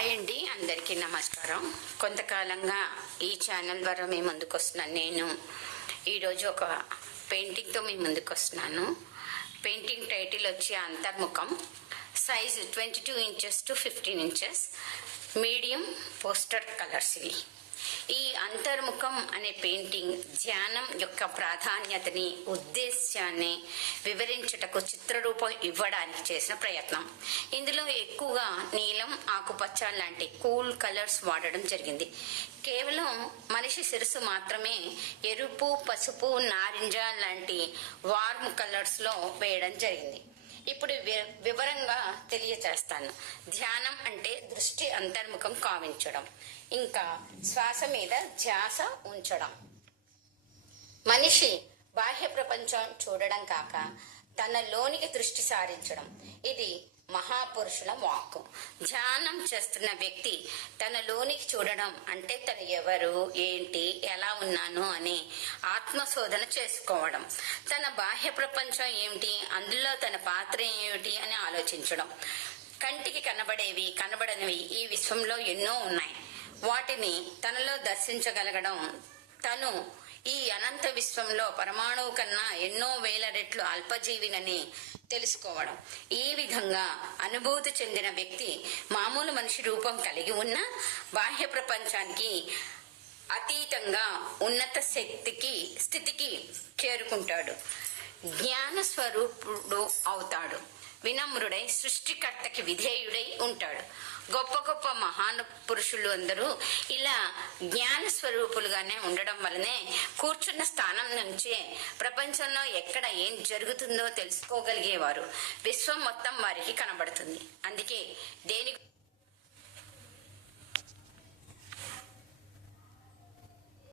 Hi అండి, అందరికీ నమస్కారం. కొంతకాలంగా ఈ ఛానల్ ద్వారా మీ ముందుకు వస్తున్నాను. నేను ఈరోజు ఒక పెయింటింగ్తో మీ ముందుకు వస్తున్నాను. పెయింటింగ్ టైటిల్ వచ్చి అంతర్ముఖం. Size 22 inches to 15 inches, medium poster colours ఇవి. ఈ అంతర్ముఖం అనే పెయింటింగ్ ధ్యానం యొక్క ప్రాధాన్యతని, ఉద్దేశ్యాన్ని వివరించుటకు చిత్రరూపం ఇవ్వడానికి చేసిన ప్రయత్నం. ఇందులో ఎక్కువగా నీలం, ఆకుపచ్చ లాంటి కూల్ కలర్స్ వాడడం జరిగింది. కేవలం మనిషి శిరస్సు మాత్రమే ఎరుపు, పసుపు, నారింజ లాంటి వార్మ్ కలర్స్లో వేయడం జరిగింది. ఇప్పుడు వివరంగా తెలియచేస్తాను. ధ్యానం అంటే దృష్టి అంతర్ముఖం కావించడం, ఇంకా శ్వాస మీద ధ్యాస ఉంచడం. మనిషి బాహ్య ప్రపంచం చూడడం కాక తన లోనికి దృష్టి సారించడం. ఇది మహాపురుషుల వాక్కు. ధ్యానం చేస్తున్న వ్యక్తి తన లోనికి చూడడం అంటే తను ఎవరు, ఏంటి, ఎలా ఉన్నాను అని ఆత్మశోధన చేసుకోవడం. తన బాహ్య ప్రపంచం ఏమిటి, అందులో తన పాత్ర ఏమిటి అని ఆలోచించడం. కంటికి కనబడేవి, కనబడనివి ఈ విశ్వంలో ఎన్నో ఉన్నాయి. వాటిని తనలో దర్శించగలగడం. తను ఈ అనంత విశ్వంలో పరమాణువు కన్నా ఎన్నో వేల రెట్లు అల్పజీవినని తెలుసుకోవడం. ఈ విధంగా అనుభూతి చెందిన వ్యక్తి మామూలు మనిషి రూపం కలిగి ఉన్న బాహ్య ప్రపంచానికి అతీతంగా ఉన్నత స్థితికి చేరుకుంటాడు. జ్ఞాన స్వరూపుడు అవుతాడు. వినమ్రుడై సృష్టికర్తకి విధేయుడై ఉంటాడు. గొప్ప గొప్ప మహాను పురుషులు అందరూ ఇలా జ్ఞాన స్వరూపులుగానే ఉండడం వలనే కూర్చున్న స్థానం నుంచే ప్రపంచంలో ఎక్కడ ఏం జరుగుతుందో తెలుసుకోగలిగేవారు. విశ్వం మొత్తం వారికి కనబడుతుంది. అందుకే దేని